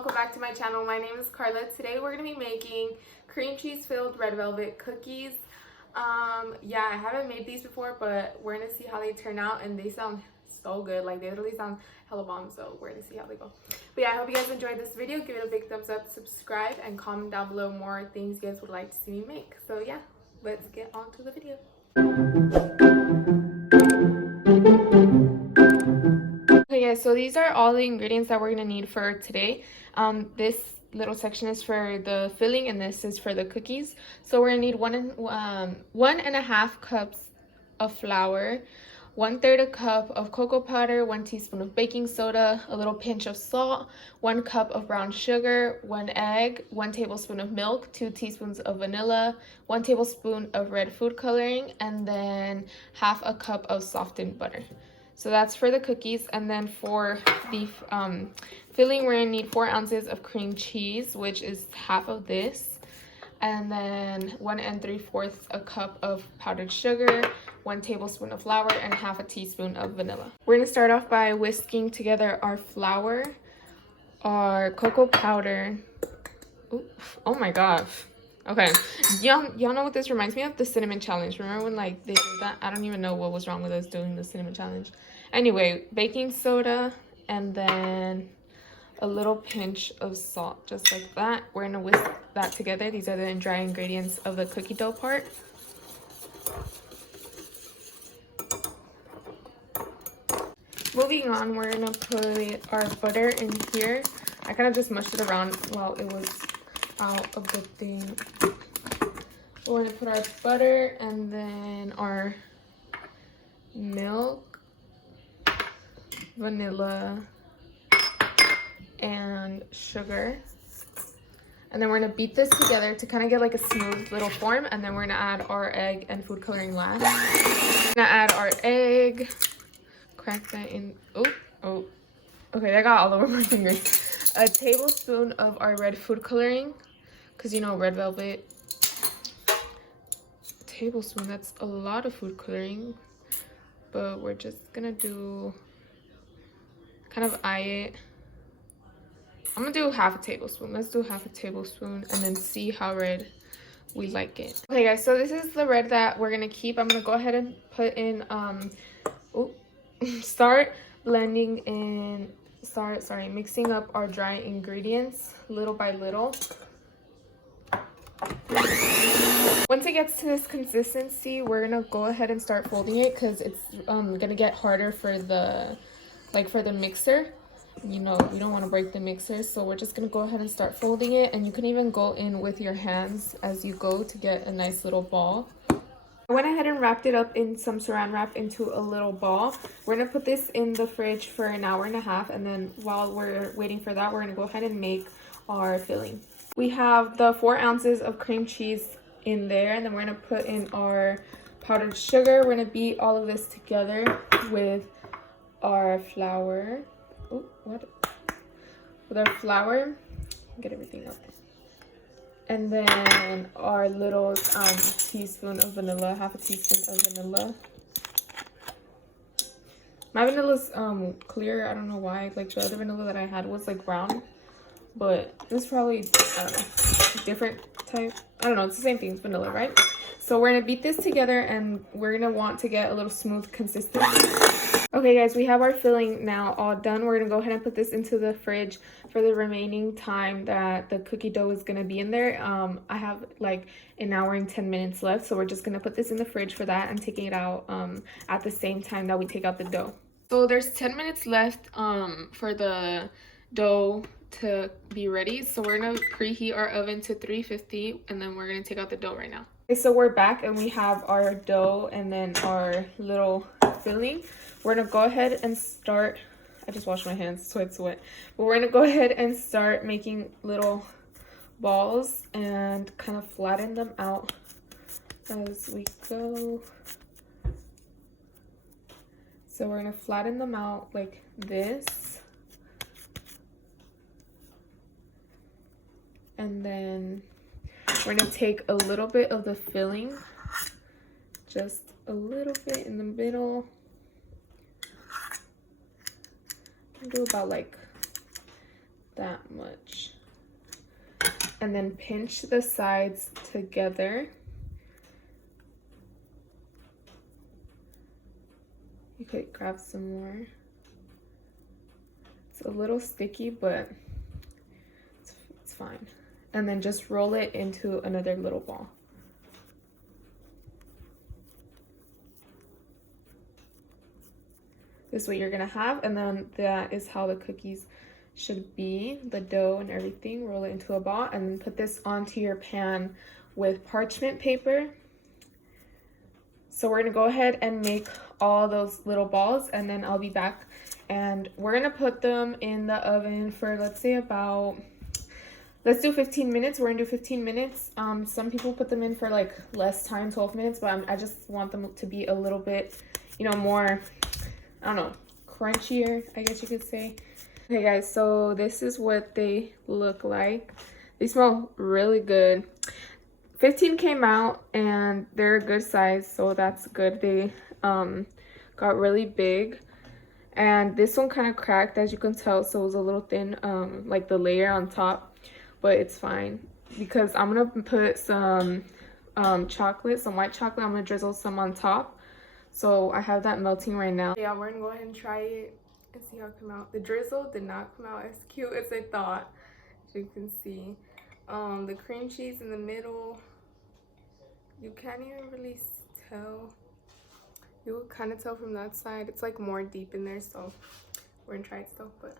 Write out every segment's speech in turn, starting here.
welcome back to my channel. My name is Carla. Today we're going to be making cream cheese filled red velvet cookies. Yeah, I haven't made these before, but we're going to see how they turn out, and they sound so good. Like, they literally sound hella bomb, so we're going to see how they go. But yeah, I hope you guys enjoyed this video. Give it a big thumbs up, subscribe, and comment down below more things you guys would like to see me make. So yeah, let's get on to the video. Okay guys, so these are all the ingredients that we're gonna need for today. This little section is for the filling and this is for the cookies. So we're gonna need 1.5 cups of flour, 1/3 cup of cocoa powder, 1 teaspoon of baking soda, a little pinch of salt, 1 cup of brown sugar, 1 egg, 1 tablespoon of milk, 2 teaspoons of vanilla, 1 tablespoon of red food coloring, and then half a cup of softened butter. So that's for the cookies. And then for the filling, we're gonna need 4 ounces of cream cheese, which is half of this. And then 1 3/4 a cup of powdered sugar, 1 tablespoon of flour, and half a teaspoon of vanilla. We're gonna start off by whisking together our flour, our cocoa powder. Ooh, oh my gosh. Okay, y'all know what this reminds me of? The cinnamon challenge. Remember when like they did that? I don't even know what was wrong with us doing the cinnamon challenge. Anyway, baking soda, and then a little pinch of salt, just like that. We're gonna whisk that together. These are the dry ingredients of the cookie dough part. Moving on, we're gonna put our butter in here. I kind of just mushed it around while it was out of the thing. We're gonna put our butter and then our milk, vanilla, and sugar. And then we're gonna beat this together to kind of get like a smooth little form, and then we're gonna add our egg and food coloring last. We're gonna add our egg, crack that in. Oh, okay, that got all over my fingers. A tablespoon of our red food coloring, because you know red velvet. A tablespoon, that's a lot of food coloring, but we're just gonna do kind of eye it. I'm gonna do half a tablespoon. Let's do half a tablespoon and then see how red we like it. Okay guys, so this is the red that we're gonna keep. I'm gonna go ahead and put in start blending in, mixing up our dry ingredients little by little. Once it gets to this consistency, we're gonna go ahead and start folding it, because it's gonna get harder for the mixer. You know, we don't want to break the mixer, so we're just gonna go ahead and start folding it, and you can even go in with your hands as you go to get a nice little ball. I went ahead and wrapped it up in some saran wrap into a little ball. We're gonna put this in the fridge for an hour and a half, and then while we're waiting for that, we're gonna go ahead and make our filling. We have the 4 ounces of cream cheese in there, and then we're gonna put in our powdered sugar. We're gonna beat all of this together with our flour. Oh, what? With our flour, get everything up. And then our little teaspoon of vanilla, half a teaspoon of vanilla. My vanilla's clear. I don't know why. Like the other vanilla that I had was like brown, but this is probably different type. I don't know. It's the same thing. It's vanilla, right? So we're gonna beat this together, and we're gonna want to get a little smooth consistency. Okay guys, we have our filling now all done. We're gonna go ahead and put this into the fridge for the remaining time that the cookie dough is gonna be in there. I have like an hour and 10 minutes left, so we're just gonna put this in the fridge for that and taking it out at the same time that we take out the dough. So there's 10 minutes left for the dough to be ready. So we're gonna preheat our oven to 350, and then we're gonna take out the dough right now. Okay, so we're back, and we have our dough and then our little filling. We're gonna go ahead and start. I just washed my hands, so it's wet. But we're gonna go ahead and start making little balls and kind of flatten them out as we go. So we're gonna flatten them out like this. And then we're gonna take a little bit of the filling, just a little bit in the middle. Do about like that much. And then pinch the sides together. You could grab some more. It's a little sticky, but it's fine. And then just roll it into another little ball. This is what you're gonna have, and then that is how the cookies should be, the dough and everything. Roll it into a ball and then put this onto your pan with parchment paper. So we're gonna go ahead and make all those little balls, and then I'll be back and we're gonna put them in the oven for, let's say, about, let's do 15 minutes. We're gonna do 15 minutes. Some people put them in for like less time, 12 minutes, but I just want them to be a little bit, you know, more, I don't know, crunchier, I guess you could say. Okay guys, so this is what they look like. They smell really good. 15 came out and they're a good size, so that's good. They got really big, and this one kind of cracked, as you can tell, so it was a little thin, like the layer on top, but it's fine because I'm gonna put some chocolate, some white chocolate. I'm gonna drizzle some on top, so I have that melting right now. Yeah, we're gonna go ahead and try it and see how it come out. The drizzle did not come out as cute as I thought, as you can see. The cream cheese in the middle, you can't even really tell. You will kind of tell from that side. It's like more deep in there, so we're gonna try it still. But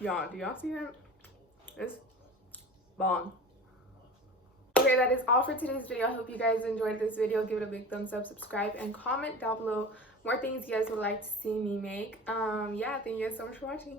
y'all, do y'all see that? It's bomb. Okay, that is all for today's video. I hope you guys enjoyed this video. Give it a big thumbs up, subscribe, and comment down below more things you guys would like to see me make. Yeah, thank you guys so much for watching.